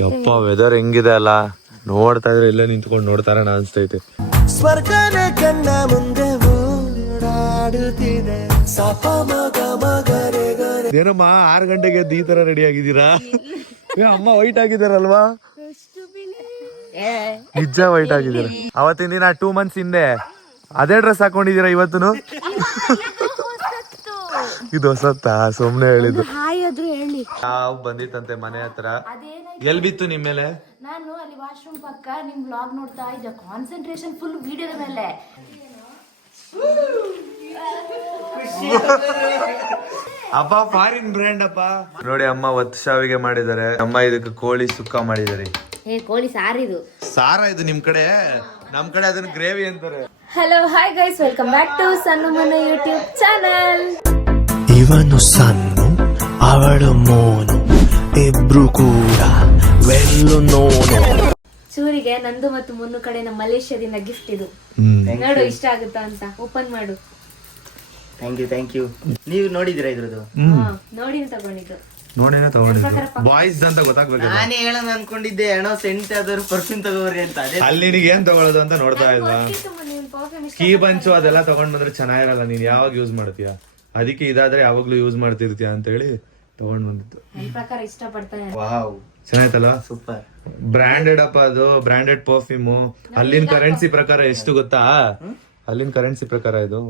ಯಪ್ಪ ವೆದರ್ ಹೆಂಗಿದೆ ಅಲ್ಲ, ನೋಡ್ತಾ ಇದ್ರೆ ಇಲ್ಲೇ ನಿಂತ್ಕೊಂಡು ನೋಡ್ತಾರ ಅನ್ಸ್ತೈತೆ. ಸ್ವರ್ಗನ ಕಣ್ಣ ಮುಂದೆ ಓಡಾಡುತ್ತಿದೆ. ಏನಮ್ಮ 6 ಗಂಟೆಗೆ ಈ ತರ ರೆಡಿ ಆಗಿದ್ದೀರಾ? ಅಮ್ಮ ವೈಟ್ ಆಗಿದಾರಲ್ವಾ? ನಿಜ ವೈಟ್ ಆಗಿದ್ದೀರಾ. ಅವತ್ತಿನ ದಿನ 2 months ಹಿಂದೆ ಅದೇ ಡ್ರೆಸ್ ಹಾಕೊಂಡಿದೀರಾ ಇವತ್ತು? ಇದು ಹೊಸತ್ತಾ? ಸುಮ್ನೆ ಹೇಳಿದ್ದು. ಯಾವ ಬಂದಿತ್ತಂತೆ ಮನೆ ಹತ್ರ. ಎಲ್ ಬಿತ್ತು ನಿಮ್ ಮೇಲೆ? ನಾನು ಅಲ್ಲಿ ವಾಶ್ರೂಮ್ ಪಕ್ಕ ನಿಮ್ ಬ್ಲಾಗ್ ನೋಡ್ತಾ ಇದ್ದೆ, ಕಾನ್ಸಂಟ್ರೇಷನ್ ಫುಲ್ ವಿಡಿಯೋದ ಮೇಲೆ. ಅಪ್ಪ ಫಾರಿನ್ ಬ್ರ್ಯಾಂಡ್ ಅಪ್ಪ. ನೋಡಿ ಅಮ್ಮ ಒತ್ತು ಶಾವಿಗೆ ಮಾಡಿದ್ದಾರೆ. ಅಮ್ಮ ಇದಕ್ಕೆ ಕೋಳಿ ಸುಕ್ಕ ಮಾಡಿದ್ದಾರೆ. ಕೋಳಿ ಸಾರಿದು. ಸಾರ ಇದು ನಿಮ್ ಕಡೆ, ನಮ್ ಕಡೆ ಅದನ್ನ ಗ್ರೇವಿ ಅಂತಾರೆ. Hello hi guys, welcome back to ಸಣ್ಣ ಮನ ಯೂಟ್ಯೂಬ್ ಚಾನಲ್. ಇವನು ಸಣ್ಣ, ಅವಳು ಮೋನು, ಇಬ್ರು ಕೂಡ ವೆಲ್ಲು ನೋನು. ಚೂರಿಗೆ ನಂದು ಮತ್ತು ಮುನ್ನು ಕಡೆ ನಮ್ಮ ಮಲೇಷ್ಯಾದಿಂದ ಗಿಫ್ಟ್ ಇದು. ನೋಡು ಇಷ್ಟ ಆಗುತ್ತಾ ಅಂತ. ಓಪನ್ ಮಾಡು. Thank you. ನೀವು ನೋಡಿದಿರಾ ಇದ್ರದ್ದು? ನೋಡಿ ತಗೊಂಡಿದ್ದು. ನೋಡೇನ ತಗೊಂಡಿದ್ದು ಬಾಯ್ಸ್ ಅಂತ ಗೊತ್ತಾಗ್ಬೇಕು. ನಾನೇ ಹೇಳೋಣ ಅನ್ಕೊಂಡಿದ್ದೆ, ಸೆಂಟ್ ಯಾವ್ದಾದ್ರು ಪರ್ಫ್ಯೂಮ್ ತಗೋರಿ ಅಂತ. ಅಲ್ಲಿ ನಿನಗೆ ಏನ್ ತಗೊಳ್ಳೋದು ಅಂತ ನೋಡ್ತಾ ಇಲ್ವಾ? ಕೀ ಬಂಚು ಅದೆಲ್ಲ ತಗೊಂಡ್ ಬಂದ್ರೆ ಚೆನ್ನಾಗಿರಲ್ಲ. ನೀನ್ ಯಾವಾಗ ಯೂಸ್ ಮಾಡ್ತೀಯ, ಅದಕ್ಕೆ ಇದಾದ್ರೆ ಯಾವಾಗ್ಲೂ ಯೂಸ್ ಮಾಡ್ತಿರ್ತೀಯ ಅಂತ ಹೇಳಿ ತಗೊಂಡ್ ಬಂದಿತ್ತು. ಪ್ರಕಾರ ಇಷ್ಟಪಡ್ತಾನೆ. ವಾವ್, ಚೆನ್ನಾಯ್ತಲ್ಲ? ಸೂಪರ್. ಬ್ರಾಂಡೆಡ್ ಅಪ್ಪ ಅದು, ಬ್ರಾಂಡೆಡ್ ಪರ್ಫ್ಯೂಮ್. ಅಲ್ಲಿನ ಕರೆನ್ಸಿ ಪ್ರಕಾರ ಎಷ್ಟು ಗೊತ್ತಾ? ಅಲ್ಲಿನ ಕರೆನ್ಸಿ ಪ್ರಕಾರ ಇದು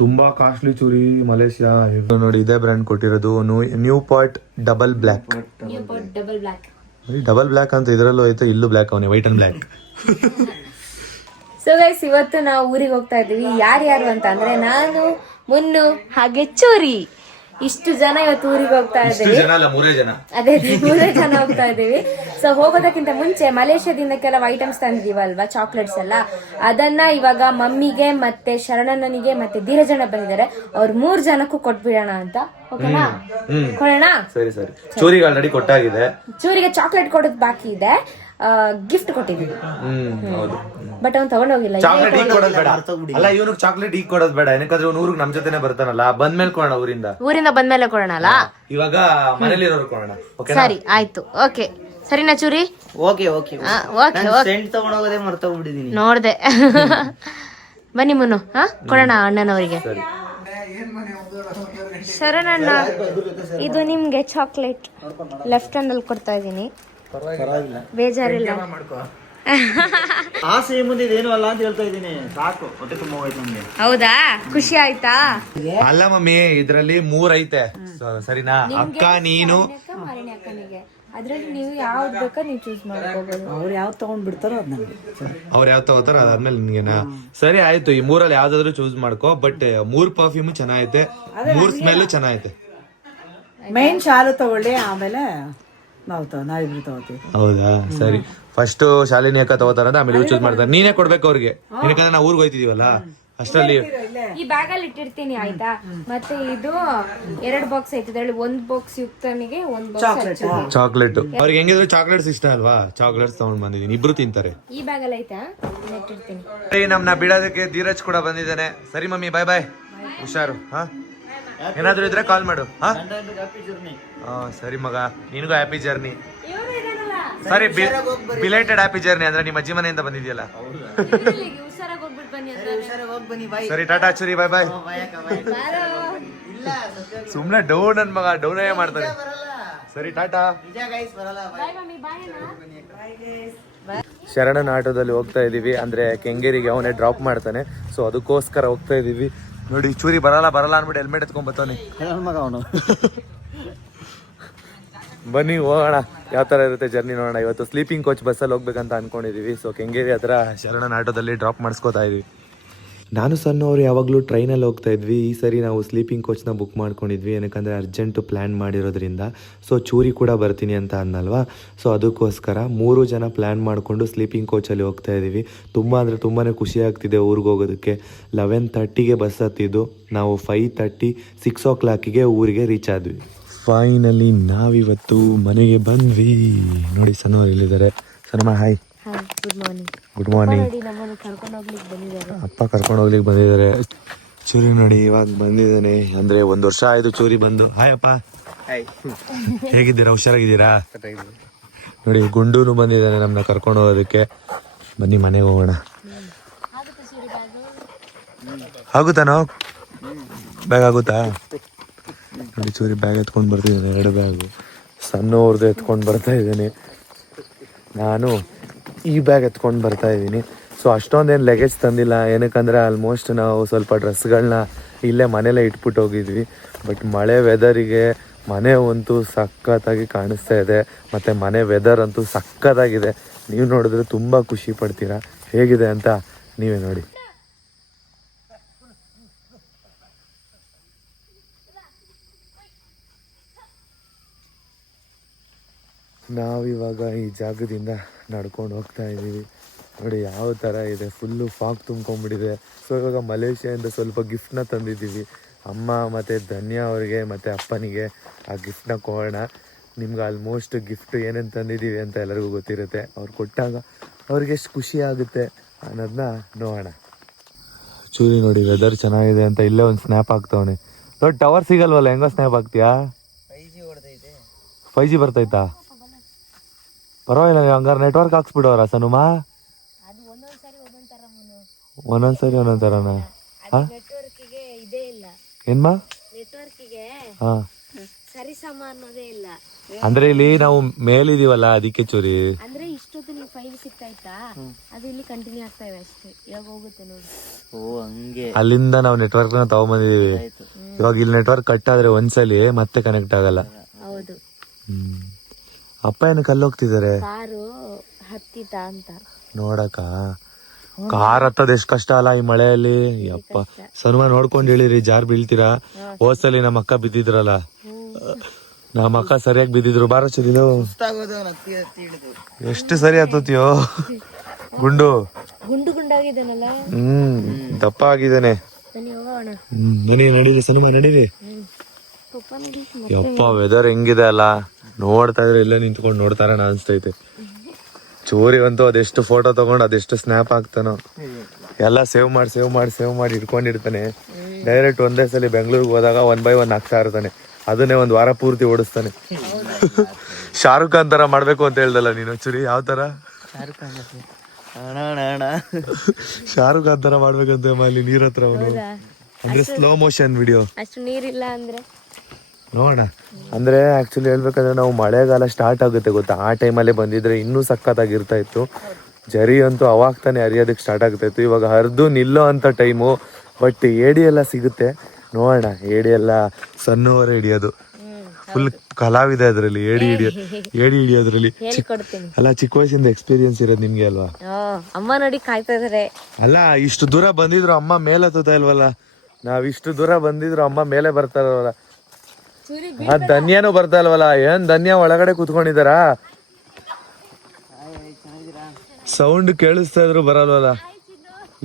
ತುಂಬಾ ಕಾಸ್ಟ್ಲಿ ಚೂರಿ. ಮಲೇಷ್ಯಾ ನೋಡಿ ಇದೇ ಬ್ರ್ಯಾಂಡ್ ಕೊಟ್ಟಿರೋದು. New pot double black. Double black ಅಂತ ಇದ್ರಲ್ಲೂ ಐತೆ, ಇಲ್ಲೂ ಬ್ಲ್ಯಾಕ್ ಅವನೇ, white and black. So guys, ಇವತ್ತು ನಾವು ಊರಿಗೆ ಹೋಗ್ತಾ ಇದೀವಿ. ಯಾರ್ಯಾರು ಅಂತ ಅಂದ್ರೆ ನಾನು, ಮುನ್ನು ಹಾಗೆ ಚೂರಿ, ಇಷ್ಟು ಜನ ಇವತ್ತು ಊರಿಗೆ ಹೋಗ್ತಾ ಇದ್ದೀವಿ. ಅದೇ 3 ಜನ ಹೋಗ್ತಾ ಇದೀವಿ. ಸೊ ಹೋಗೋದಕ್ಕಿಂತ ಮುಂಚೆ ಮಲೇಷ್ಯಾದಿಂದ ಕೆಲವು ಐಟಮ್ಸ್ ತಂದಿದೀವಲ್ವಾ, ಚಾಕ್ಲೇಟ್ಸ್ ಎಲ್ಲ, ಅದನ್ನ ಇವಾಗ ಮಮ್ಮಿಗೆ ಮತ್ತೆ ಶರಣಣ್ಣನಿಗೆ ಮತ್ತೆ ಧೀರಜಣ್ಣ ಬಂದಿದ್ದಾರೆ, ಅವ್ರ 3 ಜನಕ್ಕೂ ಕೊಟ್ಬಿಡೋಣ ಅಂತ. ಓಕೆನಾ? ಕೊಡೋಣ. ಸರಿ ಸರಿ. ಚೂರಿಗೆ ಆಲ್ರೆಡಿ ಕೊಟ್ಟಾಗಿದೆ. ಚೂರಿಗೆ ಚಾಕ್ಲೇಟ್ ಕೊಡೋದು ಬಾಕಿ ಇದೆ, ಗಿಫ್ಟ್ ಕೊಟ್ಟಿದ್ದೀವಿ. ಬಟ್ ಅವ್ನು ತಗೊಂಡೋಗಿಲ್ಲ. ಚಾಕ್ಲೇಟ್ ಈಗ ಕೊಡೋದು ಬೇಡ. ಅಲ್ಲ, ಇವನು ಚಾಕ್ಲೇಟ್ ಈಗ ಕೊಡೋದು ಬೇಡ. ಏನಕ್ಕಂದ್ರೆ ಅವ್ನು ಊರಿಗೆ ನಮ್ ಜೊತೆನೆ ಬರ್ತಾನಲ್ಲ, ಬಂದ್ಮೇಲೆ ಕೊಡೋಣ. ಊರಿಂದ ಬಂದ್ಮೇಲೆ ಕೊಡೋಣ ಅಲ್ಲ, ಇವಾಗ ಮನೇಲಿರೋರು ಕೊಡೋಣ. ಸರಿ ಆಯ್ತು. ಓಕೆ ಸರಿನಾ ಚೂರಿ? ಓಕೆ. ಸೆಂಟ್ ತಗೊಂಡೋಗೋದೇ ಮರ್ತೋಗ್ಬಿಟ್ಟಿದೀನಿ. ನೋಡ್ದೆ. ಬನ್ನಿ ಮುನ್ನು, ಕೊಡೋಣ ಅಣ್ಣನವರಿಗೆ. ಶರಣಣ್ಣ, ಇದು ನಿಮ್ಗೆ ಚಾಕ್ಲೇಟ್ ಲೆಫ್ಟ್ ಹ್ಯಾಂಡ್ ಅಲ್ಲಿ ಕೊಡ್ತಾ ಇದೀನಿ, ಬೇಜಾರಿಲ್ಲ. ಆಸೆ ಮುಂದೆ ಏನು ಅಲ್ಲ ಅಂತ ಹೇಳ್ತಾ ಇದ್ದೀನಿ. ಸಾಕು, ಹೊಟ್ಟೆ ತುಂಬ ಹೋಯ್ತು ನಮ್ಗೆ. ಹೌದಾ? ಖುಷಿ ಆಯ್ತಾ? ಅಲ್ಲ ಮಮ್ಮಿ, ಇದ್ರಲ್ಲಿ 3 ಐತೆ ಸರಿನಾ? ಅಕ್ಕ, ನೀನು, ಅಕ್ಕನಿಗೆ. ಅದ್ರಲ್ಲಿ ನೀವು ಯಾವ್ದು ಬೇಕೋ ನೀವು ಚೂಸ್ ಮಾಡ್ಕೋಬಹುದು. ಅವ್ರು ಯಾವ್ದು ತಗೊಂಡ್ ಬಿಡ್ತಾರೋ ಅವ್ರು ಯಾವ್ದು ತಗೋತಾರ ಅದಾದ್ಮೇಲೆ ನಿನ್ಗೆನಾ? ಸರಿ ಆಯ್ತು, ಈ 3ರಲ್ಲಿ ಯಾವ್ದಾದ್ರು ಚೂಸ್ ಮಾಡ್ಕೋ. ಬಟ್ 3 ಪರ್ಫ್ಯೂಮ್ ಚೆನ್ನಾಗೈತೆ, 3 ಸ್ಮೆಲ್ ಚೆನ್ನಾಗೈತೆ. ಮೈನ್ ಶಾಲು ತಗೊಳ್ಳಿ, ಆಮೇಲೆ ನಾವಿಬ್ರು ತಗೋತೀವಿ. ಹೌದಾ? ಸರಿ. ಫಸ್ಟ್ ಶಾಲಿನಿ ಅಕ್ಕ ತಗೋತಾರ, ಆಮೇಲೆ ಇವ್ರು ಚೂಸ್ ಮಾಡ್ತಾರೆ. ನೀನೇ ಕೊಡ್ಬೇಕು ಅವ್ರಿಗೆ, ಯಾಕಂದ್ರೆ ನಾವು ಊರಿಗೆ ಹೋಯ್ತಿದೀವಲ್ಲ ಅಷ್ಟರಲ್ಲಿ. ಈ ಬ್ಯಾಗ್ ಅಲ್ಲಿ ಇಟ್ಟಿರ್ತೀನಿ ಆಯ್ತಾ. ಮತ್ತೆ ಇದು 2 ಬಾಕ್ಸ್ ಐತೆ, ಅದ್ರಲ್ಲಿ 1 ಬಾಕ್ಸ್ ಯುಕ್ತನಿಗೆ, 1 ಬಾಕ್ಸ್ ಚಾಕ್ಲೇಟ್. ಅವ್ರಿಗೆ ಹೆಂಗಿದ್ರು ಚಾಕ್ಲೇಟ್ಸ್ ಇಷ್ಟ ಅಲ್ವಾ, ಚಾಕ್ಲೇಟ್ಸ್ ತಗೊಂಡ್ ಬಂದಿದ್ದೀನಿ. ಇಬ್ರು ತಿಂತಾರೆ. ಈ ಬ್ಯಾಗ್ ಅಲ್ಲಿ ಐತಾ, ಇಟ್ಟಿರ್ತೀನಿ. ನಮ್ನ ಬಿಡೋದಕ್ಕೆ ಧೀರಜ್ ಕೂಡ ಬಂದಿದ್ದಾನೆ. ಸರಿ ಮಮ್ಮಿ, ಬಾಯ್ ಬಾಯ್, ಹುಷಾರು. ಏನಾದ್ರು ಇದ್ರೆ ಕಾಲ್ ಮಾಡು. ಸರಿ ಮಗ, ನಿನಗೂ ಹ್ಯಾಪಿ ಜರ್ನಿ. ಸರಿ, ಬಿಲೇಟೆಡ್ ಹ್ಯಾಪಿ ಜರ್ನಿ. ಅಂದ್ರೆ ನಿಮ್ಮ ಅಜ್ಜಿ ಮನೆಯಿಂದ ಬಂದಿದ್ಯಲ್ಲ. ಸರಿ, ಟಾಟಾ ಚೂರಿ, ಬಾಯ್ ಬಾಯ್. ಸುಮ್ನೆ ಡೌನ್ ನನ್ ಮಗ, ಡೌನೇ ಮಾಡ್ತಾನೆ. ಸರಿ, ಟಾಟಾ. ಶರಣನ ಆಟೋದಲ್ಲಿ ಹೋಗ್ತಾ ಇದೀವಿ, ಅಂದ್ರೆ ಕೆಂಗೇರಿಗೆ ಅವನೇ ಡ್ರಾಪ್ ಮಾಡ್ತಾನೆ. ಸೊ ಅದಕ್ಕೋಸ್ಕರ ಹೋಗ್ತಾ ಇದೀವಿ. ನೋಡಿ ಚೂರಿ ಬರಲ್ಲ ಅನ್ಬಿಟ್ಟು ಹೆಲ್ಮೆಟ್ ಎತ್ಕೊಂಡ್ ಬರ್ತಾನೆ ಮಗ ಅವನು. ಬನ್ನಿ ಹೋಗೋಣ, ಯಾವ ತರ ಇರುತ್ತೆ ಜರ್ನಿ ನೋಡೋಣ. ಇವತ್ತು ಸ್ಲೀಪಿಂಗ್ ಕೋಚ್ ಬಸ್ಸಲ್ಲಿ ಹೋಗ್ಬೇಕಂತ ಅನ್ಕೊಂಡಿದೀವಿ. ಸೊ ಕೆಂಗೇರಿ ಹತ್ರ ಶರಣನ ಆಟೋದಲ್ಲಿ ಡ್ರಾಪ್ ಮಾಡಿಸ್ಕೋತಾ ಇದೀವಿ. ನಾನು ಸಣ್ಣವರು ಯಾವಾಗಲೂ ಟ್ರೈನಲ್ಲಿ ಹೋಗ್ತಾ ಇದ್ವಿ. ಈ ಸರಿ ನಾವು ಸ್ಲೀಪಿಂಗ್ ಕೋಚ್ನ ಬುಕ್ ಮಾಡ್ಕೊಂಡಿದ್ವಿ, ಏನಕ್ಕಂದರೆ ಅರ್ಜೆಂಟು ಪ್ಲ್ಯಾನ್ ಮಾಡಿರೋದ್ರಿಂದ. ಸೊ ಚೂರಿ ಕೂಡ ಬರ್ತೀನಿ ಅಂತ ಅನ್ನಲ್ವಾ, ಸೊ ಅದಕ್ಕೋಸ್ಕರ 3 ಜನ ಪ್ಲ್ಯಾನ್ ಮಾಡಿಕೊಂಡು ಸ್ಲೀಪಿಂಗ್ ಕೋಚಲ್ಲಿ ಹೋಗ್ತಾ ಇದ್ದೀವಿ. ತುಂಬ ಅಂದರೆ ತುಂಬಾ ಖುಷಿ ಆಗ್ತಿದೆ ಊರಿಗೆ ಹೋಗೋದಕ್ಕೆ. 11:30ಗೆ ಬಸ್ ಹತ್ತಿದ್ದು, ನಾವು 5:30 6 o'clockಗೆ ಊರಿಗೆ ರೀಚ್ ಆದ್ವಿ. ಫೈನಲಿ ನಾವಿವತ್ತು ಮನೆಗೆ ಬಂದ್ವಿ. ನೋಡಿ ಸಣ್ಣವ್ರು ಇಲ್ಲಿದ್ದಾರೆ. ಸಣ್ಣಮ್ಮ ಹಾಯ್. Good morning. ಅಪ್ಪ ಕರ್ಕೊಂಡು ಹೋಗ್ಲಿಕ್ಕೆ ಬಂದಿದ್ದಾರೆ. ಚೂರಿ ನೋಡಿ ಇವಾಗ ಬಂದಿದ್ದಾನೆ, ಅಂದ್ರೆ 1 ವರ್ಷ ಆಯ್ತು ಚೂರಿ ಬಂದು. ಹಾಯ್ ಅಪ್ಪ. ಹೇಗಿದ್ದೀರಾ? ಹುಷಾರಾಗಿದ್ದೀರಾ? ನೋಡಿ ಗುಂಡೂನು ಬಂದಿದ್ದಾನೆ ನಮ್ಮನ್ನ ಕರ್ಕೊಂಡು ಹೋಗೋದಕ್ಕೆ. ಬನ್ನಿ ಮನೆಗೆ ಹೋಗೋಣ. ಆಗುತ್ತಾನೋ? ಬ್ಯಾಗ್ ಆಗುತ್ತಾ? ನೋಡಿ ಚೂರಿ ಬ್ಯಾಗ್ ಎತ್ಕೊಂಡು ಬರ್ತಿದ್ದಾನೆ, 2 ಬ್ಯಾಗು. ಸಣ್ಣವ್ರದ್ದು ಎತ್ಕೊಂಡು ಬರ್ತಾ ಇದ್ದೀನಿ, ನಾನು ಈ ಬ್ಯಾಗ್ ಎತ್ಕೊಂಡು ಬರ್ತಾ ಇದ್ದೀನಿ. ಸೊ ಅಷ್ಟೊಂದೇನು ಲಗೇಜ್ ತಂದಿಲ್ಲ, ಏನಕ್ಕಂದರೆ ಆಲ್ಮೋಸ್ಟ್ ನಾವು ಸ್ವಲ್ಪ ಡ್ರೆಸ್ಗಳನ್ನ ಇಲ್ಲೇ ಮನೇಲೇ ಇಟ್ಬಿಟ್ಟು ಹೋಗಿದ್ವಿ. ಬಟ್ ಮಳೆ ವೆದರಿಗೆ ಮನೆ ಅಂತೂ ಸಖತ್ತಾಗಿ ಕಾಣಿಸ್ತಾ ಇದೆ, ಮತ್ತು ಮನೆ ವೆದರ್ ಅಂತೂ ಸಖತ್ತಾಗಿದೆ. ನೀವು ನೋಡಿದ್ರೆ ತುಂಬ ಖುಷಿ ಪಡ್ತೀರಾ. ಹೇಗಿದೆ ಅಂತ ನೀವೇ ನೋಡಿ. ನಾವಿವಾಗ ಈ ಜಾಗದಿಂದ ನಡ್ಕೊಂಡು ಹೋಗ್ತಾ ಇದ್ದೀವಿ. ನೋಡಿ ಯಾವ ಥರ ಇದೆ, ಫುಲ್ಲು ಫಾಗ್ ತುಂಬ್ಕೊಂಡ್ಬಿಟ್ಟಿದೆ. ಸೊ ಇವಾಗ ಮಲೇಷ್ಯಾದಿಂದ ಸ್ವಲ್ಪ ಗಿಫ್ಟ್ನ ತಂದಿದ್ದೀವಿ. ಅಮ್ಮ ಮತ್ತು ಧನ್ಯ ಅವ್ರಿಗೆ ಮತ್ತು ಅಪ್ಪನಿಗೆ ಆ ಗಿಫ್ಟ್ನ ಕೊಡೋಣ. ನಿಮ್ಗೆ ಆಲ್ಮೋಸ್ಟ್ ಗಿಫ್ಟ್ ಏನೇನು ತಂದಿದ್ದೀವಿ ಅಂತ ಎಲ್ಲರಿಗೂ ಗೊತ್ತಿರುತ್ತೆ. ಅವ್ರು ಕೊಟ್ಟಾಗ ಅವ್ರಿಗೆ ಎಷ್ಟು ಖುಷಿ ಆಗುತ್ತೆ ಅನ್ನೋದನ್ನ ನೋಡೋಣ. ಚೂರಿ ನೋಡಿ ವೆದರ್ ಚೆನ್ನಾಗಿದೆ ಅಂತ ಇಲ್ಲೇ ಒಂದು ಸ್ನ್ಯಾಪ್ ಹಾಕ್ತವನೆ. ನೋಡಿ ಟವರ್ ಸಿಗಲ್ವಲ್ಲ, ಹೆಂಗೋ ಸ್ನ್ಯಾಪ್ ಹಾಕ್ತೀಯಾ? 5G ಬರ್ತೈತಾ? ಪರವಾಗಿಲ್ಲ, ಹಂಗಾರೆ ನೆಟ್ವರ್ಕ್ ಹಾಕ್ಸ್ಬಿಡೋರ ಸನುಮಾ? ಒಂದೊಂದ್ಸರಿ ಒಂದೊಂದ್ ಥರನ? ಏನ್ಮಾ? ಹಾ, ಅಂದ್ರೆ ಇಲ್ಲಿ ನಾವು ಮೇಲಿದೀವಲ್ಲ ಅದಕ್ಕೆ ಚೂರಿ. ಅಂದ್ರೆ ಇಷ್ಟೊತ್ತು ನೀವು 5 ಸಿಗ್ತಾಯ್ತಾ, ಅದು ಇಲ್ಲಿ ಕಂಟಿನ್ಯೂ ಆಗ್ತಾ ಇದೆ ಅಷ್ಟೇ. ಇವಾಗ ಹೋಗುತ್ತೆ ನೋಡಿ. ಓ ಹಂಗೆ. ಅಲ್ಲಿಂದ ನಾವು ನೆಟ್ವರ್ಕ್ ನ ತಗೊಂಬಂದಿದೀವಿ. ಇವಾಗ ಇಲ್ಲಿ ನೆಟ್ವರ್ಕ್ ಕಟ್ ಆದ್ರೆ ಒಂದ್ಸಲಿ ಮತ್ತೆ ಕನೆಕ್ಟ್ ಆಗಲ್ಲ. ಹೌದು. ಅಪ್ಪ ಏನು ಕಲ್ಲೋಗ್ತಿದ್ದಾರೆ? ಕಾರು ಹತ್ತಿತಾ ಅಂತ ನೋಡಕ. ಕಾರ್ ಹತ್ತದ ಎಷ್ಟ್ ಕಷ್ಟ ಅಲ್ಲ ಈ ಮಳೆಯಲ್ಲಿ. ಯಪ್ಪ ಸನ್ಮಾ ನೋಡ್ಕೊಂಡ್ ಹೇಳಿರಿ, ಜಾರ್ ಬೀಳ್ತೀರಾ. ಹೋದ್ಸಲಿ ನಮ್ಮ ಅಕ್ಕ ಬಿದ್ದಿದ್ರಲ್ಲ, ನಮ್ಮ ಅಕ್ಕ ಸರಿಯಾಗಿ ಬಿದ್ದಿದ್ರು. ಬಾರ ಚಲಿಲು, ಎಷ್ಟು ಸರಿ ಹತ್ತುತ್ತೀಯೋ. ಗುಂಡು ಗುಂಡಾಗಿದ್ದಾನಲ್ಲ. ದಪ್ಪ ಆಗಿದ್ದಾನೆ. ನಡೀರಿ ಸನ್ಮಾ, ನಡೀರಿ. ಯಪ್ಪ ವೆದರ್ ಹೆಂಗಿದೆ ಅಲ್ಲ, ನೋಡ್ತಾ ಇದ್ರೆ ಇಲ್ಲೇ ನಿಂತ್ಕೊಂಡು ನೋಡ್ತಾರ ಅನ್ಸ್ತೈತೆ. ಚೋರಿ ಅಂತೂ ಅದೆಷ್ಟು ಫೋಟೋ ತಗೊಂಡು ಅದೆಷ್ಟು ಸ್ನ್ಯಾಪ್ ಹಾಕ್ತಾನೋ, ಎಲ್ಲ ಸೇವ್ ಮಾಡಿ ಇಟ್ಕೊಂಡಿರ್ತಾನೆ. ಡೈರೆಕ್ಟ್ ಒಂದೇ ಸಲ ಬೆಂಗಳೂರಿಗೆ ಹೋದಾಗ 1 by 1 ಹಾಕ್ತಾ ಇರ್ತಾನೆ. ಅದನ್ನೇ 1 ವಾರ ಪೂರ್ತಿ ಓಡಿಸ್ತಾನೆ. ಶಾರುಖ್ ಖಾನ್ ತರ ಮಾಡ್ಬೇಕು ಅಂತ ಹೇಳ್ದಲ್ಲ ನೀನು ಚುರಿ? ಯಾವ ತರ? ಶಾರುಖ್ ಖಾನ್ ತರ ಮಾಡ್ಬೇಕಂತ ಅಲ್ಲಿ ನೀರ್ ಹತ್ರ ಅವನು. ಅಂದ್ರೆ ಸ್ಲೋ ಮೋಷನ್ ವಿಡಿಯೋ. ಅಷ್ಟು ನೀರಿಲ್ಲ ಅಂದ್ರೆ ನೋಡೋಣ. ಅಂದ್ರೆ ಆಕ್ಚುಲಿ ಹೇಳ್ಬೇಕಂದ್ರೆ ನಾವು ಮಳೆಗಾಲ ಸ್ಟಾರ್ಟ್ ಆಗುತ್ತೆ ಗೊತ್ತಾ, ಆ ಟೈಮಲ್ಲೇ ಬಂದಿದ್ರೆ ಇನ್ನೂ ಸಖತ್ತಾಗಿರ್ತಾ ಇತ್ತು. ಜರಿ ಅಂತೂ ಅವಾಗ ತಾನೇ ಹರಿಯೋದಕ್ಕೆ ಸ್ಟಾರ್ಟ್ ಆಗ್ತಾ ಇತ್ತು. ಇವಾಗ ಹರಿದು ನಿಲ್ಲೋ ಅಂತ ಟೈಮು. ಬಟ್ ಏಡಿ ಎಲ್ಲ ಸಿಗುತ್ತೆ, ನೋಡೋಣ. ಏಡಿ ಎಲ್ಲ ಸಣ್ಣವರ ಹಿಡಿಯೋದು, ಫುಲ್ ಕಲಾವಿದ ಅದ್ರಲ್ಲಿ. ಏಡಿ ಹಿಡಿಯೋದ್ರಲ್ಲಿ ಅಲ್ಲ, ಚಿಕ್ಕ ವಯಸ್ಸಿಂದ ಎಕ್ಸ್ಪೀರಿಯನ್ಸ್ ಇರೋದು ನಿಮ್ಗೆ ಅಲ್ವಾ? ಅಮ್ಮ ನೋಡಿ ಕಾಯ್ತಾ ಇದಾರೆ. ಅಲ್ಲ ಇಷ್ಟು ದೂರ ಬಂದಿದ್ರು ಅಮ್ಮ ಮೇಲೆ ಹತ್ತುತ್ತಾ ಇಲ್ವಲ್ಲ? ನಾವ್ ಇಷ್ಟು ದೂರ ಬಂದಿದ್ರು ಅಮ್ಮ ಮೇಲೆ ಬರ್ತಾರಲ್ವಲ್ಲ? ಧನ್ಯನೂ ಬರ್ತಾ ಇಲ್ವಲ್ಲ? ಏನ್ ಧನ್ಯ ಒಳಗಡೆ ಕುತ್ಕೊಂಡಿದಾರ? ಸೌಂಡ್ ಕೇಳಿಸ್ತಾ ಇದ್ರು ಬರಲ್ವಲ್ಲ?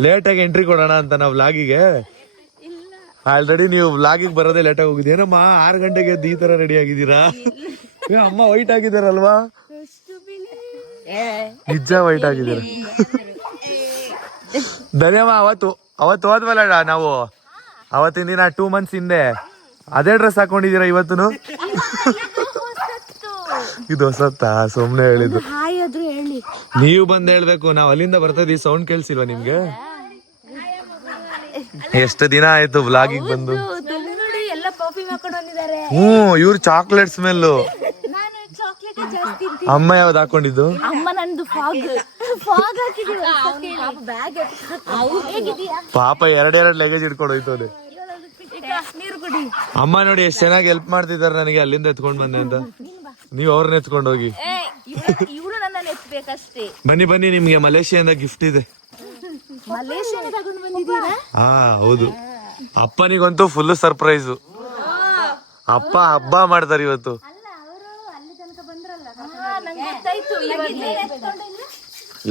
ಲೇಟಾಗಿ ಎಂಟ್ರಿ ಕೊಡೋಣ ಅಂತ ನಾವು ವ್ಲಾಗಿಗೆ. ಆಲ್ರೆಡಿ ನೀವು ವ್ಲಾಗಿಗೆ ಬರೋದೇ ಲೇಟಾಗಿ ಹೋಗಿದ್ದು. ಏನಮ್ಮ 6 ಗಂಟೆಗೆ ಈ ತರ ರೆಡಿ ಆಗಿದ್ದೀರಾ? ಅಮ್ಮ ವೈಟ್ ಆಗಿದಾರಲ್ವಾ? ನಿಜ ವೈಟ್ ಆಗಿದ್ದೀರ. ಧನ್ಯಮ್ಮ ಅವತ್ತು ಹೋದ್ವಲ್ಲ ನಾವು, ಅವತ್ತಿನ ದಿನ 2 months ಹಿಂದೆ ಅದೇ ಡ್ರೆಸ್ ಹಾಕೊಂಡಿದೀರಾ ಇವತ್ತು? ಇದು ಹೊಸತ್ತಾ? ಸುಮ್ನೆ ಹೇಳಿದ್ದು. ನೀವು ಬಂದ್ ಹೇಳ್ಬೇಕು, ನಾವ್ ಅಲ್ಲಿಂದ ಬರ್ತಾ ಇದೀವಿ. ಸೌಂಡ್ ಕೇಳ್ಸಿಲ್ವಾ ನಿಮ್ಗೆ? ಎಷ್ಟು ದಿನ ಆಯ್ತು ವ್ಲಾಗಿಗೆ ಬಂದು. ಇವ್ರು ಚಾಕ್ಲೇಟ್ ಸ್ಮೆಲ್ಲು. ಅಮ್ಮ ಯಾವ್ದು ಹಾಕೊಂಡಿದ್ದು? ಪಾಪ 2 ಲಗೇಜ್ ಇಟ್ಕೊಂಡು ಹೋಯ್ತದೆ. ಅಮ್ಮ ನೋಡಿ ಎಷ್ಟು ಚೆನ್ನಾಗಿ ಹೆಲ್ಪ್ ಮಾಡ್ತಿದ್ದಾರೆ ನನಗೆ, ಅಲ್ಲಿಂದ ಎತ್ಕೊಂಡ್ ಬಂದೆ ಅಂತ. ನೀವ್ ಅವ್ರನ್ನ ಎತ್ಕೊಂಡು ಹೋಗಿ. ಬನ್ನಿ ನಿಮ್ಗೆ ಮಲೇಷಿಯಾದಿಂದ ಗಿಫ್ಟ್ ಇದೆ. ಹಾ ಹೌದು, ಅಪ್ಪನಿಗಂತೂ ಫುಲ್ ಸರ್ಪ್ರೈಸು. ಅಪ್ಪ ಹಬ್ಬ ಮಾಡ್ತಾರೆ ಇವತ್ತು.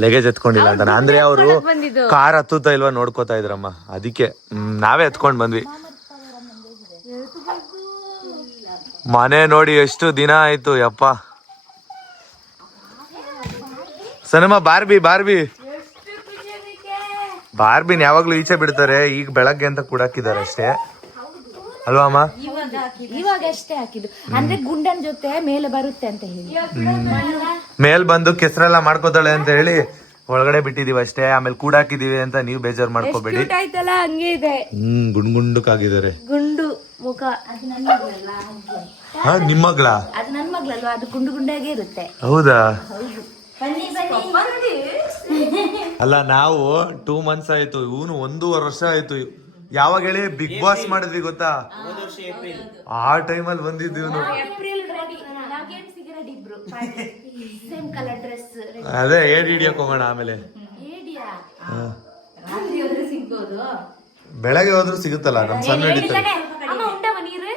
ಲಗೇಜ್ ಎತ್ಕೊಂಡಿಲ್ಲ ಅಂತ ಅಂದ್ರೆ ಅವರು ಕಾರ್ ಹತ್ತುತ್ತಾ ಇಲ್ವಾ ನೋಡ್ಕೋತಾ ಇದ್ರಮ್ಮ, ಅದಕ್ಕೆ ನಾವೇ ಎತ್ಕೊಂಡ್ ಬಂದ್ವಿ. ಮನೆ ನೋಡಿ ಎಷ್ಟು ದಿನ ಆಯ್ತು ಯಪ್ಪ. ಸನಮ್ಮ ಬಾರ್ಬಿನ್ ಯಾವಾಗ್ಲೂ ಈಚೆ ಬಿಡ್ತಾರೆ, ಈಗ ಬೆಳಗ್ಗೆ ಅಂತ ಕೂಡಾಕಿದ್ದಾರೆ ಅಷ್ಟೇ. ಅಲ್ವಾ ಅಮ್ಮ? ಇವಾಗ ಅಷ್ಟೇ ಹಾಕಿದ್ದು, ಅಂದ್ರೆ ಗುಂಡನ್ ಜೊತೆ ಮೇಲೆ ಬರುತ್ತೆ ಅಂತ ಹೇಳಿ. ಮೇಲ್ ಬಂದು ಕೆಸರೆಲ್ಲ ಮಾಡ್ಕೋತಾಳೆ ಅಂತ ಹೇಳಿ ಒಳಗಡೆ ಬಿಟ್ಟಿದೀವಿ ಅಷ್ಟೇ. ಆಮೇಲೆ ಕೂಡಾಕಿದೀವಿ ಅಂತ ನೀವು ಬೇಜಾರ್ ಮಾಡ್ಕೋಬೇಡಿ. ಕ್ಯೂಟ್ ಆಯ್ತಲ್ಲ, ಹಂಗೆ ಇದೆ. ಗುಂಡುಕಾಗಿದ್ದಾರೆ. ಗುಂಡು ಮುಖ. ಅದು ನನ್ನ ಮಗಳಲ್ಲ, ಹಾ ನಿಮ್ ಮಗಳ? ಅದು ನನ್ನ ಮಗಳಲ್ವಾ, ಅದು ಗುಂಡು ಗುಂಡಾಗೆ ಇರುತ್ತೆ. ಹೌದಾ? ಬನ್ನಿ ಬನ್ನಿ. ಅಲ್ಲ ನಾವು 2 months ಆಯ್ತು, ಇವನು 1.5 ವರ್ಷ ಆಯ್ತು. ಯಾವಾಗ ಹೇಳಿ ಬಿಗ್ ಬಾಸ್ ಮಾಡಿದ್ವಿ ಗೊತ್ತಾ? ಆ ಟೈಮಲ್ಲಿ ಬಂದಿದ್ವಿ ಇವನು. ಏಪ್ರಿಲ್ ರೆಡಿ, ನಾವು ಗೇಮ್ ಸಿಗರೇಟ್ ಇಬ್ರು ಸೇಮ್ ಕಲರ್ ಡ್ರೆಸ್. ಅದೇ ಏಡ್ ಹಿಡಿಯಕ್ ಹೋಗೋಣ ಆಮೇಲೆ. ಏಡಿಯಾ ರಾತ್ರಿ ಹೋದ್ರೆ ಸಿಗ್ಬೋದು, ಬೆಳಗ್ಗೆ ಹೋದ್ರು ಸಿಗುತ್ತಲ್ಲ, ನಮ್ ಸಣ್ಣ ಹಿಡಿತಾರೆ. ಅಮ್ಮ ಉಂಟವ ನೀರು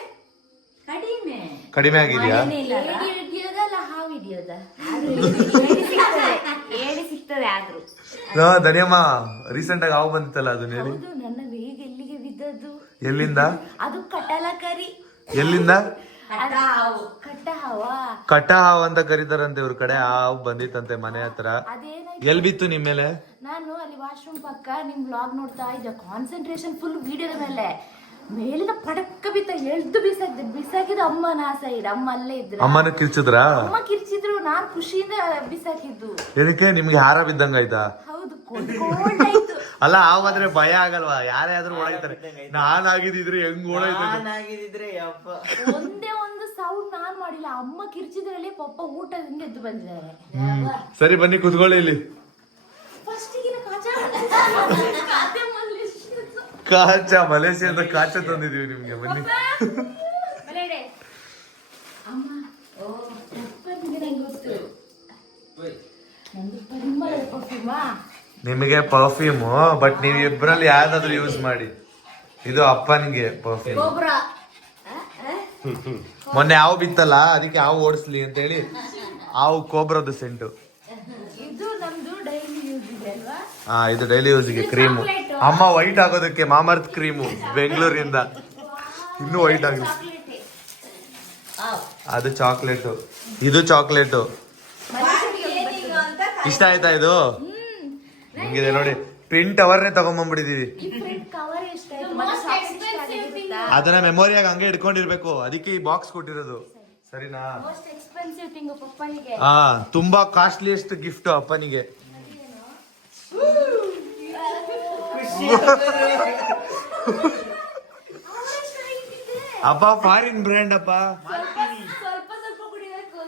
ಕಡಿಮೆ ಕಡಿಮೆ ಆಗಿದ್ಯಾ? ಏಡಿ ಹಿಡಿಯೋದಲ್ಲ, ಹಾವು ಹಿಡಿಯೋದ? ಏಡಿ ಸಿಗ್ತದೆ ಆದ್ರೂ. ಧನ್ಯಮ್ಮ ರೀಸೆಂಟ್ ಆಗಿ ಹಾವು ಬಂದಿತ್ತಲ್ಲ, ಅದನ್ನ ಹೇಳಿ. ಹೌದು, ನನ್ನ ಬೇಗ ಎಲ್ಲಿಗೆ ಬಿದ್ದದ್ದು. ಎಲ್ಲಿಂದ? ಅದು ಕಟಲ ಕರಿ. ಎಲ್ಲಿಂದ? ಕಟ್ಟ ಹಾವ. ಕಟ ಹಾವು ಅಂತ ಕರೀತಾರಂತೆ ಇವ್ರ ಕಡೆ. ಹಾವು ಬಂದಿತ್ತಂತೆ ಮನೆ ಹತ್ರ. ಅದೇನಾಯ್ತು, ಎಲ್ ಬಿತ್ತು ನಿಮ್ ಮೇಲೆ? ನಾನು ಅಲ್ಲಿ ವಾಶ್ರೂಮ್ ಪಕ್ಕ ನಿಮ್ ಬ್ಲಾಗ್ ನೋಡ್ತಾ ಇದ್ದೆ, ಕಾನ್ಸಂಟ್ರೇಷನ್ ಫುಲ್ ವಿಡಿಯೋದ ಮೇಲೆ. ಮೇಲಿನ ಪಡಕ್ಕ ಬಿತ್ತ, ಎಳ್ದು ಬಿಸಾಕಿದ ಅಮ್ಮನ ಆ ಸೈಡ್. ಅಮ್ಮ ಅಲ್ಲೇ ಇದ್ರ, ಅಮ್ಮನ ಕಿರ್ಚಿದ್ರ? ಅಮ್ಮ ಕಿರ್ಚಿದ್ರು, ನಾನ್ ಖುಷಿಯಿಂದ ಬಿಸಾಕಿದ್ದು. ಏನಕ್ಕೆ? ನಿಮ್ಗೆ ಹಾರ ಬಿದ್ದಂಗ ಆಯ್ತಾ? ಹೌದು, ಕೋಲ್ಡ್ ಆಯ್ತು. ಅಲ್ಲ ಹಾವಾದ್ರೆ ಭಯ ಆಗಲ್ವಾ? ಯಾರೇ ಆದ್ರೂ ಓಡಾಯ್ತಾರೆ. ನಾನ್ ಆಗಿದ್ರೆ ಹೆಂಗ್ ಓಡಾಯ್ತಾರೆ? ನಾನಾಗಿದ್ರೆ ಯಪ್ಪ. ಒಂದೇ ಒಂದು ಸೌಂಡ್ ನಾನ್ ಮಾಡಿಲ್ಲ, ಅಮ್ಮ ಕಿರ್ಚಿದ್ರಲ್ಲಿ ಪಪ್ಪ ಊಟದಿಂದ ಎದ್ದು ಬಂದಿದ್ದಾರೆ. ಸರಿ ಬನ್ನಿ ಕುತ್ಕೊಳ್ಳಿ ಇಲ್ಲಿ. ಕಾಚ ಮಲೇಷಿಯಾದ ಕಾಚ ತಂದಿದೀವಿ ನಿಮ್ಗೆ, ಬನ್ನಿ. ನಿಮಗೆ ಪರ್ಫ್ಯೂಮ್, ಬಟ್ ನೀವ್ ಇಬ್ರಲ್ಲಿ ಯಾವ್ದಾದ್ರು ಯೂಸ್ ಮಾಡಿ. ಇದು ಅಪ್ಪನಿಗೆ ಪರ್ಫ್ಯೂಮ್. ಮೊನ್ನೆ ಹಾವು ಬಿತ್ತಲ್ಲ, ಅದಕ್ಕೆ ಹಾವು ಓಡಿಸ್ಲಿ ಅಂತ ಹೇಳಿ ಹಾವು ಕೋಬ್ರದ್ದು ಸೆಂಟು. ಇದು ನಮ್ದು ಡೈಲಿ ಯೂಸ್ ಇದೆ ಅಲ್ವಾ? ಹಾ, ಇದು ಡೈಲಿ ಯೂಸ್ಗೆ ಕ್ರೀಮು. ಅಮ್ಮ ವೈಟ್ ಆಗೋದಕ್ಕೆ ಮಾಮರ್ತ್ ಕ್ರೀಮು ಬೆಂಗಳೂರಿಂದ. ಇನ್ನು ವೈಟ್ ಆಗಿ. ಅದು ಚಾಕ್ಲೇಟು, ಇದು ಚಾಕ್ಲೇಟು. ಇಷ್ಟ ಆಯ್ತಾ ಇದು? ಹಿಂಗಿದೆ ನೋಡಿ, ಪ್ರಿಂಟ್ ಅವರ್ನೇ ತಗೊಂಡ್ಬಂದ್ಬಿಟ್ಟಿದೀವಿ. ಕವರ್ ಇಷ್ಟ ಆಯ್ತು. ಅದನ್ನ ಮೆಮೊರಿಯಾಗಿ ಹಂಗೆ ಇಟ್ಕೊಂಡಿರ್ಬೇಕು, ಅದಕ್ಕೆ ಈ ಬಾಕ್ಸ್ ಕೊಟ್ಟಿರೋದು. ಸರಿನಾ? ಮೋಸ್ಟ್ ಎಕ್ಸ್ಪೆನ್ಸಿವ್ ಥಿಂಗ್ ಪಪ್ಪನಿಗೆ. ಹಾ, ತುಂಬಾ ಕಾಸ್ಟ್ಲಿಯೆಸ್ಟ್ ಗಿಫ್ಟ್ ಅಪ್ಪನಿಗೆ. ಅಪ್ಪ ಫಾರಿನ್ ಬ್ರ್ಯಾಂಡ್ ಅಪ್ಪ. ಸ್ವಲ್ಪ ಸ್ವಲ್ಪ ಕುಡಿಬೇಕು,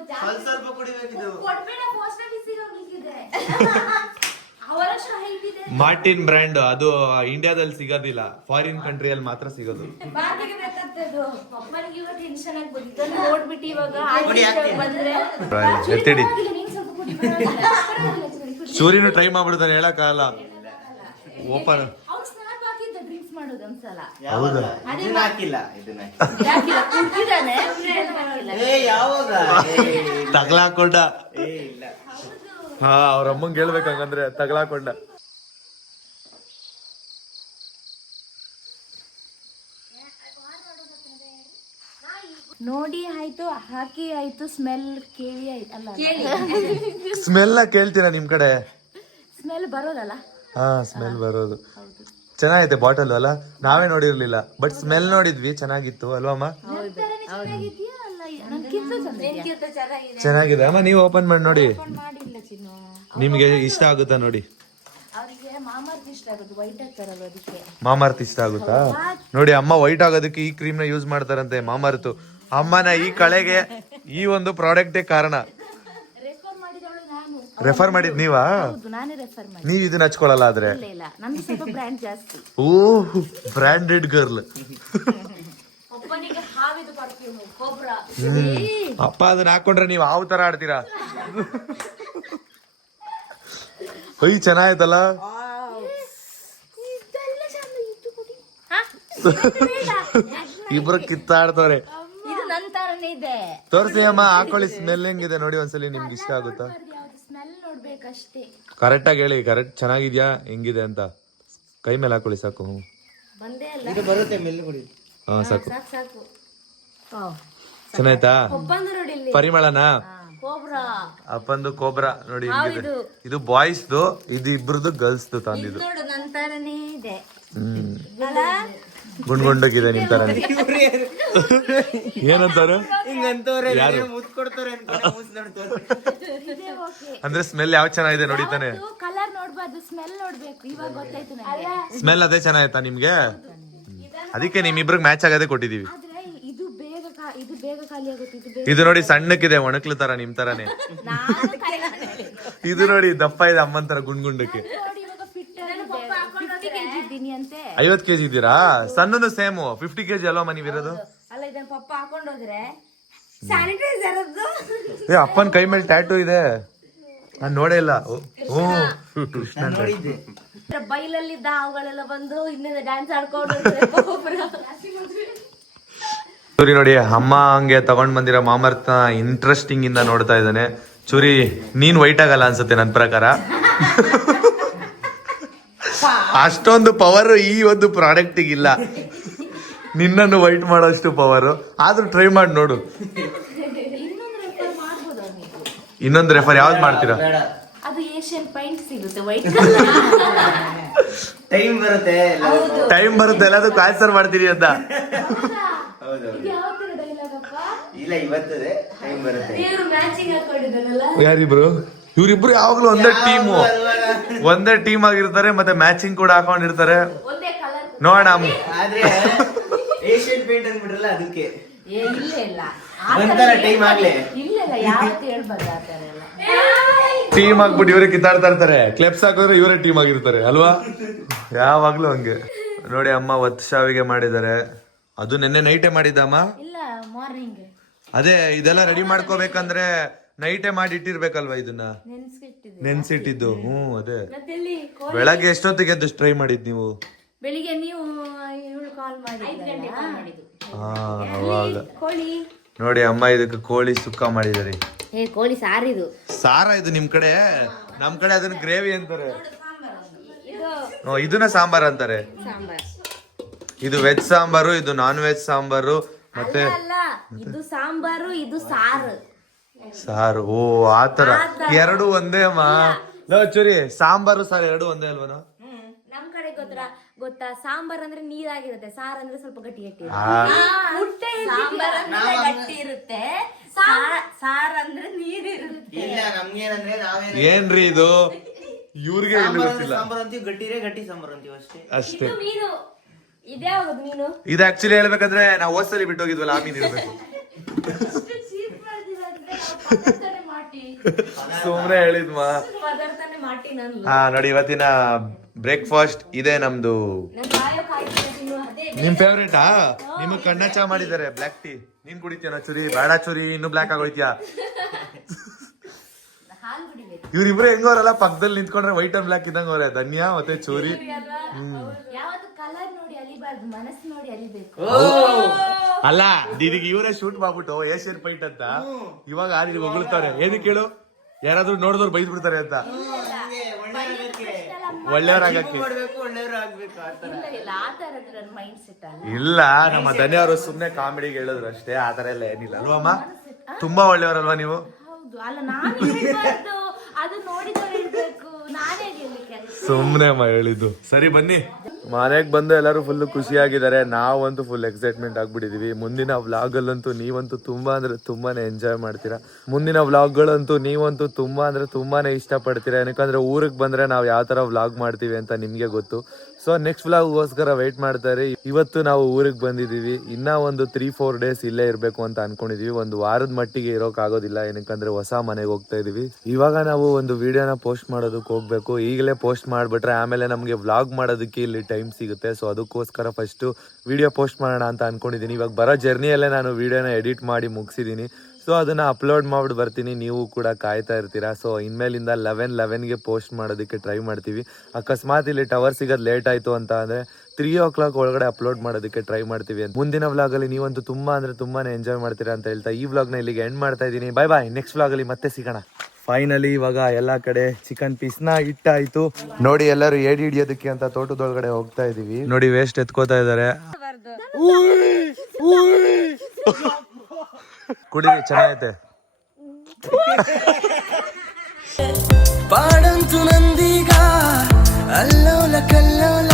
ಸ್ವಲ್ಪ ಕುಡಿಬೇಕಿದು. ಕೊಡ್ಬೇಡ, ಪೋಸ್ಟ್ ಆಫೀಸಿಗೆ ಹೋಗ್ಲಿಕ್ಕಿದೆ. ಅವರಷ್ಟು ಹೈಟ್ ಇದೆ. ಮಾರ್ಟಿನ್ ಬ್ರ್ಯಾಂಡ್, ಅದು ಇಂಡಿಯಾದಲ್ಲಿ ಸಿಗೋದಿಲ್ಲ, ಫಾರಿನ್ ಕಂಟ್ರಿಯಲ್ಲಿ ಮಾತ್ರ ಸಿಗೋದು. ಬಾಗಿಗೆ ಬೇಕಾಗ್ತದ್ದು. ಪಪ್ಪನಿಗೆ ಇವಾಗ ಟೆನ್ಷನ್ ಆಗ್ಬೋದು, ಇದನ್ನು ನೋಡ್ಬಿಟ್ಟು ಇವಾಗ ಬಂದ್ರೆ ಎತ್ತಿಡಿ. ನೀನ್ ಸ್ವಲ್ಪ ಕುಡಿ, ಪರವಾಗಿಲ್ಲ. ಸೂರ್ಯನು ಟ್ರೈ ಮಾಡ್ಬಿಡ್ತಾನೆ, ಹೇಳಕ್ಕಾಗಲ್ಲ. ಓಪನ್ ಅವ್ನು ಸ್ನಾಪ್ ಹಾಕಿದ್ದ ಡ್ರಿಂಕ್ಸ್ ಮಾಡೋದು ಒಂದ್ಸಲ. ಹೌದಾ? ಇದನ್ನ ಹಾಕಿಲ್ಲ, ಇದನ್ನ ಯಾಕಿಲ್ಲ, ಕುಡ್ದಿದ್ದಾನೆ, ಹಾಕಿಲ್ಲ. ಯಾವಾಗ ತಗ್ಲಾಕೊಂಡ. ಇಲ್ಲ. ಹಾ, ಅವ್ರ ಅಮ್ಮಂಗೆ ಹೇಳ್ಬೇಕು ಹಂಗಂದ್ರೆ, ತಗ್ಲಾಕೊಂಡ. ನೋಡಿ ಆಯ್ತು, ಹಾಕಿ ಆಯ್ತು, ಸ್ಮೆಲ್ ಕೇಳಿ ಆಯ್ತು. ಅಲ್ಲ, ಸ್ಮೆಲ್ ಕೇಳ್ತೀರಾ ನಿಮ್ ಕಡೆ? ಸ್ಮೆಲ್ ಬರೋದಲ್ಲ. ಹಾ, ಸ್ಮೆಲ್ ಬರೋದು. ಚೆನ್ನಾಗೈತೆ ಬಾಟಲ್ ಅಲ್ಲ, ನಾವೇ ನೋಡಿರ್ಲಿಲ್ಲ, ಬಟ್ ಸ್ಮೆಲ್ ನೋಡಿದ್ವಿ, ಚೆನ್ನಾಗಿತ್ತು ಅಲ್ವಮ್ಮ? ಚೆನ್ನಾಗಿದೆ ಅಮ್ಮ, ನೀವು ಓಪನ್ ಮಾಡಿ ನೋಡಿ, ಮಾಡಿಲ್ಲ ಚಿನ್ನು. ನಿಮ್ಗೆ ಇಷ್ಟ ಆಗುತ್ತಾ ನೋಡಿ. ಅವ್ರಿಗೆ ಮಾಮರ್ತ್ ಇಷ್ಟ ಆಗುತ್ತೆ, ವೈಟ್ ಆಗ್ತಾರಲ್ವ ಅದಕ್ಕೆ. ಮಾಮಾರ್ತ್ ಇಷ್ಟ ಆಗುತ್ತಾ ನೋಡಿ. ಅಮ್ಮ ವೈಟ್ ಆಗೋದಕ್ಕೆ ಈ ಕ್ರೀಮ್ ನ ಯೂಸ್ ಮಾಡ್ತಾರಂತೆ, ಮಾಮಾರ್ತ್. ಅಮ್ಮನ ಈ ಕಳೆಗೆ ಈ ಒಂದು ಪ್ರಾಡಕ್ಟೇ ಕಾರಣ. ರೆಫರ್ ಮಾಡಿದವಳು ನಾನು. ರೆಫರ್ ಮಾಡಿದ್ ನೀವಾ? ಹೌದು, ನಾನೇ ರೆಫರ್ ಮಾಡಿ. ನೀವ್ ಇದನ್ನ ಹಚ್ಕೊಳಲ್ಲ ಆದ್ರೆ? ಇಲ್ಲ ಇಲ್ಲ, ನಂದು ಸ್ವಲ್ಪ ಬ್ರ್ಯಾಂಡ್ ಜಾಸ್ತಿ. ಓ, ಬ್ರಾಂಡೆಡ್ ಗರ್ಲ್. ಒಬ್ಬನಿಗೆ ಹಾವಿದು ಪರ್ಫ್ಯೂಮ್, ಕೋಬ್ರಾ. ಅಪ್ಪ ಅದನ್ನ ಹಾಕೊಂಡ್ರೆ ನೀವ್ ಹಾವು ತರ ಆಡ್ತೀರಾ. ಹೊಯ್ ಚೆನ್ನಾಯ್ತಲ್ಲ. ಇಬ್ರು ಕಿತ್ತಾಡ್ತವ್ರೆ. ಇದು ನನ್ನ ತರನೇ ಇದೆ. ತೋರ್ಸಿ ಅಮ್ಮ, ಹಾಕೊಳ್ಳಿ, ಸ್ಮೆಲ್ ಹೆಂಗಿದೆ ನೋಡಿ ಒಂದ್ಸಲಿ, ನಿಮ್ಗೆ ಇಷ್ಟ ಆಗುತ್ತಾ? ಸ್ಮೆಲ್ ನೋಡ್ಬೇಕಷ್ಟೇ. ಕರೆಕ್ಟ್ ಆಗಿ ಹೇಳಿ, ಕರೆಕ್ಟ್ ಚೆನ್ನಾಗಿದ್ಯಾ ಹೆಂಗಿದೆ ಅಂತ. ಕೈ ಮೇಲೆ ಹಾಕೊಳ್ಳಿ ಸಾಕು. ಬಂದೇ ಅಲ್ಲ. ಇದು ಬರುತ್ತೆ ಮೆಲ್ಲು ಕುಡಿ. ಹಾ, ಸಾಕು. ಸಾಕು ಸಾಕು. ಚೆನ್ನಾಯ್ತಾ? ಒಬ್ಬಂದು ನೋಡಿ ಇಲ್ಲಿ. ಪರಿಮಳನಾ? ಕೋಬ್ರಾ. ಅಪ್ಪಂದು ಕೋಬ್ರಾ ನೋಡಿ ಹೆಂಗಿದೆ. ಇದು ಬಾಯ್ಸ್ದು, ಇದು ಇಬ್ರದ್ದು ಗರ್ಲ್ಸ್ದು ತಂದಿದ್ದು. ನೋಡು, ನನ್ನ ತರನೇ ಇದೆ. ಗುಂಡ್ಗುಂಡಕ್ಕಿದೆ ನಿಮ್ ತರನೇ. ಏನಂತಾರೆ ಹಿಂಗಂತವ್ರೆ ಯಾರು? ಮುತ್ ಕೊಡ್ತಾರೆ ಅನ್ಕೊಂಡೆ ಮುಸ್ ನೋಡ್ತಾರೆ. ಅಂದ್ರೆ ಸ್ಮೆಲ್ ಯಾವ ಚೆನ್ನಾಗಿದೆ ನೋಡಿತಾನೆ. ಕಲರ್ ನೋಡ್ಬಾರ್ದು, ಸ್ಮೆಲ್ ನೋಡ್ಬೇಕು. ಇವಾಗ ಗೊತ್ತಾಯ್ತು ನನಗೆ. ಸ್ಮೆಲ್ ಅದೇ ಚೆನ್ನಾಯ್ತಾ ನಿಮ್ಗೆ? ಅದಕ್ಕೆ ನಿಮ್ಮಿಬ್ರಿಗೆ ಮ್ಯಾಚ್ ಆಗದೆ ಕೊಟ್ಟಿದೀವಿ. ಆದ್ರೆ ಇದು ಬೇಗ ಖಾಲಿ ಆಗುತ್ತೆ. ಇದು ನೋಡಿ ಸಣ್ಣಕ್ಕಿದೆ, ಒಣಕ್ಲು ತರ ನಿಮ್ ತರಾನೇ. ಇದು ನೋಡಿ ದಪ್ಪ ಇದೆ ಅಮ್ಮನ್ ತರ ಗುಂಡ್ಗುಂಡಕ್ಕೆ. 50 kg ಇದ್ದೀರಾ? ಸಣ್ಣದು ಸೇಮ್ 50 kg ಅಲ್ವಾ ನೀವಿರೋದು? ಅಲ್ಲ ಇದನ್ನ ಪಪ್ಪ ಹಾಕೊಂಡೋದ್ರೆ ಸ್ಯಾನಿಟೈಸರ್ ಅದು. ಏ ಅಪ್ಪನ್ ಕೈ ಮೇಲೆ ಟ್ಯಾಟೂ ಇದೆ, ನಾನ್ ನೋಡೇ ಇಲ್ಲ. ಬೈಲಲ್ಲಿದ್ದ ಅವುಗಳೆಲ್ಲ ಬಂದು ಇನ್ನೇನು ಡ್ಯಾನ್ಸ್ ಆಡ್ಕೊಂಡು ಚೂರಿ ನೋಡಿ ಅಮ್ಮ ಹಂಗೆ ತಗೊಂಡ್ ಬಂದಿರೋ ಮಾಮರ್ತ ಇಂಟ್ರೆಸ್ಟಿಂಗ್ ಇಂದ ನೋಡ್ತಾ ಇದ್ದಾನೆ. ಚೂರಿ ನೀನ್ ವೈಟ್ ಆಗಲ್ಲ ಅನ್ಸುತ್ತೆ ನನ್ ಪ್ರಕಾರ. ಅಷ್ಟೊಂದು ಪವರ್ ಈ ಒಂದು ಪ್ರಾಡಕ್ಟ್ ಇಲ್ಲ, ನಿನ್ನನ್ನು ವೈಟ್ ಮಾಡೋಷ್ಟು ಪವರ್. ಆದ್ರೂ ಟ್ರೈ ಮಾಡಿ ನೋಡು. ಇನ್ನೊಂದು ರೆಫರ್ ಯಾವ್ದು ಮಾಡ್ತೀರಾ? ಅದು ಏಷ್ಯನ್ ಪೈಂಟ್ ಸಿಗುತ್ತೆ ವೈಟ್. ಟೈಮ್ ಬರುತ್ತೆ ಎಲ್ಲದಕ್ಕೂ ಆನ್ಸರ್ ಮಾಡ್ತೀರಿ ಅಂತ. ಇಲ್ಲ ಇವತ್ತದೆ ಟೈಮ್ ಬರುತ್ತೆ. ಮ್ಯಾಚಿಂಗ್ ಹಾಕೊಂಡಿದ್ದಾನಲ್ಲ ಯಾರಿಬ್ರು? ಇವ್ರಿಬ್ರು ಯಾವಾಗ್ಲೂ ಒಂದೇ ಟೀಮ್ ಆಗಿರ್ತಾರೆ, ಮತ್ತೆ ಮ್ಯಾಚಿಂಗ್ ಕೂಡ ಹಾಕೊಂಡಿರ್ತಾರೆ. ಒಂದೇ ಕಲರ್ ನೋಡೋಣ. ಆದ್ರೆ ಏಷ್ಯನ್ ಪೇಂಟ್ ಅಂದ್ಬಿಟ್ರಲ್ಲ ಅದಕ್ಕೆ ಇಲ್ಲ ಒಂಥರ ಟೈಮ್ ಆಗ್ಲೇ ಇಲ್ಲ ಯಾವತ್ತೂ ಹೇಳ್ಬಾರ್ದು ಆ ಥರ ಎಲ್ಲ. ಟೀಮ್ ಆಗ್ಬಿಟ್ಟು ಇವರೇ ಕಿತ್ತಾಡ್ತಾ ಇರ್ತಾರೆ, ಕ್ಲೆಪ್ಸ್ ಹಾಕಿದ್ರೆ ಇವರೇ ಟೀಮ್ ಆಗಿರ್ತಾರೆ ಅಲ್ವಾ? ಯಾವಾಗ್ಲೂ ಹಂಗೆ ನೋಡಿ. ಅಮ್ಮ ವರ್ಷಾವಿಗೆ ಮಾಡಿದ್ದಾರೆ, ಅದು ನಿನ್ನೆ ನೈಟೇ ಮಾಡಿದ್ದಮ್ಮ. ಇಲ್ಲ ಮಾರ್ನಿಂಗ್ ಅದೇ ಇದೆಲ್ಲ ರೆಡಿ ಮಾಡ್ಕೋಬೇಕಂದ್ರೆ ನೈಟೇ ಮಾಡಿ ಇಟ್ಟಿರ್ಬೇಕಲ್ವಾ ಇದನ್ನ ನೆನ್ಸಿಟ್ಟಿದ್ದು. ಅದೇ ಬೆಳಗ್ಗೆ ಎಷ್ಟೊತ್ತಿಗೆ ಎದ್ದು ಟ್ರೈ ಮಾಡಿದ್ ನೀವು? ಬೆಳಿಗ್ಗೆ ನೀವು ಕಾಲ್ ಮಾಡಿ ಅವಾಗ ಕೋಳಿ ನೋಡಿ ಅಮ್ಮ ಇದಕ್ಕೆ ಕೋಳಿ ಸುಕ್ಕ ಮಾಡಿದಾರೆ. ಕೋಳಿ ಸಾರಿದು ಸಾರ ಇದು ನಿಮ್ ಕಡೆ, ನಮ್ ಕಡೆ ಅದನ್ನ ಗ್ರೇವಿ ಅಂತಾರೆ. ಇದನ್ನ ಸಾಂಬಾರ್ ಅಂತಾರೆ. ಇದು ವೆಜ್ ಸಾಂಬಾರು, ಇದು ನಾನ್ ವೆಜ್ ಸಾಂಬಾರು. ಮತ್ತೆ ಇದು ಸಾಂಬಾರು, ಇದು ಸಾರು. ಸಾರು ಓ ಆತರ ಎರಡು ಒಂದೇ ಅಮ್ಮ. ಚೂರಿ ಸಾಂಬಾರು ಸಾರು ಎರಡು ಒಂದೇ ಅಲ್ವನಾ? ನಮ್ ಕಡೆ ಗೊತ್ತಾ ಸಾಂಬಾರ್ ಅಂದ್ರೆ ನೀರಾಗಿರುತ್ತೆ, ಸಾರ್ ಅಂದ್ರೆ ಸ್ವಲ್ಪ ಗಟ್ಟಿ ಗಟ್ಟಿ ಇರುತ್ತೆ, ಸಾರ್ ಅಂದ್ರೆ ನೀರಿರುತ್ತೆ. ಇಲ್ಲ ನಮ್ಗೇನಂದ್ರೆ ಏನ್ರಿ ಇದು ಇವ್ರಿಗೆ ಸಾಂಬಾರ್ ಅಂತೀವಿ, ಗಟ್ಟಿ ಸಾಂಬಾರ್ ಅಂತೀವಿ ಅಷ್ಟೇ. ಮೀನು ಇದ್ಯಾವುದು ಮೀನು? ಇದು ಆಕ್ಚುಲಿ ಹೇಳ್ಬೇಕಂದ್ರೆ ನಾವು ಹೋದ್ಸಲಿ ಬಿಟ್ಟು ಹೋಗಿದ್ವಲ್ಲ ಆ ಮೀನ್ ಇರ್ಬೇಕು. ಸುಮ್ನೆ ಹೇಳಿದ್ಮಾ. ಹಾ ನೋಡಿ ಇವತ್ತಿನ ಬ್ರೇಕ್ಫಾಸ್ಟ್ ಇದೆ ನಮ್ದು. ನಿಮ್ ಫೇವ್ರೇಟಾ? ನಿಮಗ್ ಕಣ್ಣ ಚಾ ಮಾಡಿದ್ದಾರೆ, ಬ್ಲಾಕ್ ಟೀ. ನೀನ್ ಕುಡಿತೀಯ ಚುರಿ? ಬೇಡ ಚುರಿ, ಇನ್ನು ಬ್ಲಾಕ್ ಆಗೋಯ್ತೀಯ. ಇವ್ರಿಬ್ರು ಹೆಂಗವ್ರಲ್ಲ ಪಕ್ಕದಲ್ಲಿ ನಿಂತ್ಕೊಂಡ್ರೆ ವೈಟ್ ಅಂಡ್ ಬ್ಲಾಕ್ ಇದ್ದಂಗ ಅವ್ರೆ, ಧನ್ಯ ಮತ್ತೆ ಚೂರಿ. ಅಲ್ಲ ನಿನಗೆ ಇವರೇ ಶೂಟ್ ಮಾಡ್ಬಿಟ್ಟು ಏಷ್ಯನ್ ಪೈಂಟ್ ಅಂತ ಇವಾಗ ಹೊಗಳ್ತಾರೆ. ಏನಕ್ಕೆ ಹೇಳು? ಯಾರಾದ್ರೂ ನೋಡಿದವ್ರು ಬೈದ್ ಬಿಡ್ತಾರೆ ಅಂತ. ಒಳ್ಳೆಯವ್ರಾಗಕ್ಕೆ ಇಲ್ಲ. ನಮ್ಮ ಧನ್ಯ ಅವರು ಸುಮ್ನೆ ಕಾಮಿಡಿಗೆ ಹೇಳಿದ್ರು ಅಷ್ಟೇ, ಆತರ ಎಲ್ಲ ಏನಿಲ್ಲ ಅಲ್ವಮ್ಮ? ತುಂಬಾ ಒಳ್ಳೆಯವರಲ್ವಾ ನೀವು? ಸುಮ್ನೆ ಅಮ್ಮ ಹೇಳಿದ್ದು. ಸರಿ ಬನ್ನಿ, ಮನೆಗ್ ಬಂದು ಎಲ್ಲರೂ ಫುಲ್ ಖುಷಿಯಾಗಿದ್ದಾರೆ. ನಾವಂತೂ ಫುಲ್ ಎಕ್ಸೈಟ್ಮೆಂಟ್ ಆಗ್ಬಿಟ್ಟಿದೀವಿ. ಮುಂದಿನ ವ್ಲಾಗ್ ಅಲ್ಲಂತೂ ನೀವಂತೂ ತುಂಬಾ ಅಂದ್ರೆ ತುಂಬಾನೇ ಎಂಜಾಯ್ ಮಾಡ್ತೀರಾ. ಮುಂದಿನ ವ್ಲಾಗ್ಗಳಂತೂ ನೀವಂತೂ ತುಂಬಾ ಅಂದ್ರೆ ತುಂಬಾನೇ ಇಷ್ಟ ಪಡ್ತೀರಾ. ಯಾಕಂದ್ರೆ ಊರಿಗೆ ಬಂದ್ರೆ ನಾವು ಯಾವ ತರ ವ್ಲಾಗ್ ಮಾಡ್ತೀವಿ ಅಂತ ನಿಮ್ಗೆ ಗೊತ್ತು. ಸೊ ನೆಕ್ಸ್ಟ್ ವ್ಲಾಗ್ಗೋಸ್ಕರ ವೆಯ್ಟ್ ಮಾಡ್ತಾರೆ. ಇವತ್ತು ನಾವು ಊರಿಗೆ ಬಂದಿದ್ದೀವಿ. ಇನ್ನ ಒಂದು 3-4 ಡೇಸ್ ಇಲ್ಲೇ ಇರಬೇಕು ಅಂತ ಅನ್ಕೊಂಡಿದೀವಿ. ಒಂದು ವಾರದ ಮಟ್ಟಿಗೆ ಇರೋಕ್ ಆಗೋದಿಲ್ಲ, ಏನಕ್ಕಂದ್ರೆ ಹೊಸ ಮನೆಗೆ ಹೋಗ್ತಾ ಇದೀವಿ. ಇವಾಗ ನಾವು ಒಂದು ವಿಡಿಯೋನ ಪೋಸ್ಟ್ ಮಾಡೋದಕ್ಕೆ ಹೋಗ್ಬೇಕು. ಈಗಲೇ ಪೋಸ್ಟ್ ಮಾಡ್ಬಿಟ್ರೆ ಆಮೇಲೆ ನಮಗೆ ವ್ಲಾಗ್ ಮಾಡೋದಕ್ಕೆ ಇಲ್ಲಿ ಟೈಮ್ ಸಿಗುತ್ತೆ. ಸೊ ಅದಕ್ಕೋಸ್ಕರ ಫಸ್ಟ್ ವಿಡಿಯೋ ಪೋಸ್ಟ್ ಮಾಡೋಣ ಅಂತ ಅನ್ಕೊಂಡಿದೀನಿ. ಇವಾಗ ಬರೋ ಜರ್ನಿಯಲ್ಲೇ ನಾನು ವಿಡಿಯೋನ ಎಡಿಟ್ ಮಾಡಿ ಮುಗಿಸಿದೀನಿ. ಸೊ ಅದನ್ನ ಅಪ್ಲೋಡ್ ಮಾಡ್ಬಿಟ್ಟು ಬರ್ತೀನಿ, ನೀವು ಕೂಡ ಕಾಯ್ತಾ ಇರ್ತೀರಾ. ಸೊ ಇನ್ಮೇಲಿಂದ 11:11ಗೆ ಪೋಸ್ಟ್ ಮಾಡೋದಕ್ಕೆ ಟ್ರೈ ಮಾಡ್ತೀವಿ. ಅಕಸ್ಮಾತ್ ಇಲ್ಲಿ ಟವರ್ ಸಿಗೋದು ಲೇಟ್ ಆಯ್ತು ಅಂತ ಅಂದ್ರೆ 3 o'clock ಒಳಗಡೆ ಅಪ್ಲೋಡ್ ಮಾಡೋದಕ್ಕೆ ಟ್ರೈ ಮಾಡ್ತೀವಿ. ಮುಂದಿನ ವ್ಲಾಗ್ ಅಲ್ಲಿ ನೀವಂತೂ ತುಂಬಾ ಅಂದ್ರೆ ತುಂಬಾನೇ ಎಂಜಾಯ್ ಮಾಡ್ತೀರಾ ಅಂತ ಹೇಳ್ತಾ ಈ ವ್ಲಾಗ್ನ ಇಲ್ಲಿಗೆ ಎಂಡ್ ಮಾಡ್ತಾ ಇದ್ದೀನಿ. ಬಾಯ್ ಬಾಯ್. ನೆಕ್ಸ್ಟ್ ವ್ಲಾಗ್ ಅಲ್ಲಿ ಮತ್ತೆ ಸಿಗೋಣ. ಫೈನಲಿ ಇವಾಗ ಎಲ್ಲಾ ಕಡೆ ಚಿಕನ್ ಪೀಸ್ನ ಇಟ್ಟಾಯ್ತು. ನೋಡಿ ಎಲ್ಲರೂ ಏಡಿ ಹಿಡಿಯೋದಕ್ಕೆ ಅಂತ ತೋಟದೊಳಗಡೆ ಹೋಗ್ತಾ ಇದೀವಿ. ನೋಡಿ ವೇಸ್ಟ್ ಎತ್ಕೋತಾ ಇದಾರೆ. ಕುಡಿರಿ, ಚೆನ್ನಾಗೈತೆ. ಪಾಡಂತು ನಂದೀಗ ಅಲ್ಲೋಲ ಕಲ್ಲೋಲ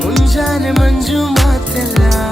ಮುಂಜಾನೆ ಮಂಜು ಮಾರ ಗೊತ್ತಿಲ್ಲ